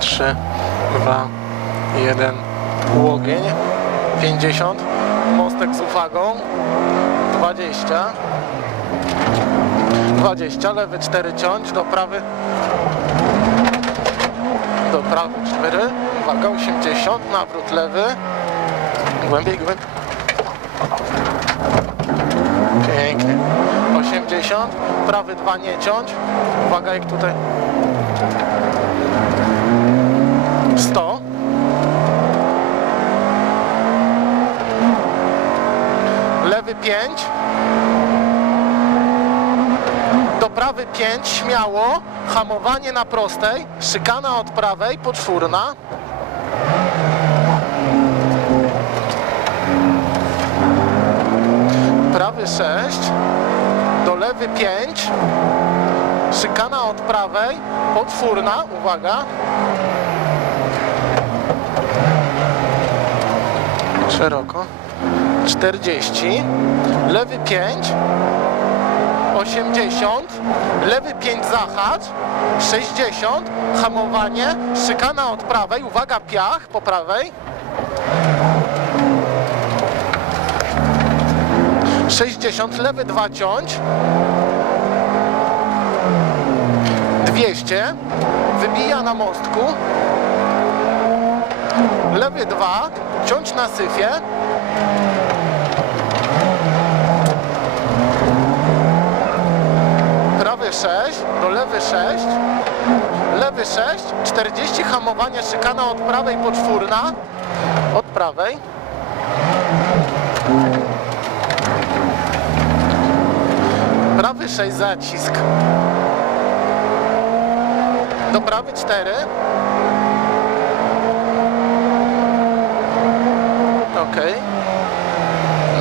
3, 2, 1. Łogień. 50. Mostek z uwagą. 20. 20. Lewy 4 ciąć. Do prawy. Do prawy 4. Uwaga 80. Nawrót lewy. Głębiej, głębiej. Pięknie. 80. Prawy 2 nie ciąć. Uwaga jak tutaj. Lewy 5. Do prawy 5, śmiało. Hamowanie na prostej. Szykana od prawej, poczwórna. Prawy 6. Do lewy 5. Szykana od prawej, poczwórna. Uwaga. Szeroko. 40. Lewy 5. 80, lewy 5 zahacz, 60, hamowanie, szykana od prawej, uwaga piach po prawej. 60, lewy 2 ciąć. 200, wybija na mostku. Lewy 2, ciąć na syfie. Prawy 6, do lewy 6, lewy 6, 40 hamowanie, szykana od prawej poczwórna, od prawej. Prawy 6 zacisk. Do prawy 4. Okej.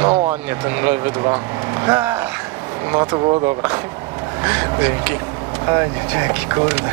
No ładnie ten lewy 2. No to było dobre. Dzięki. Fajnie, dzięki, kurde.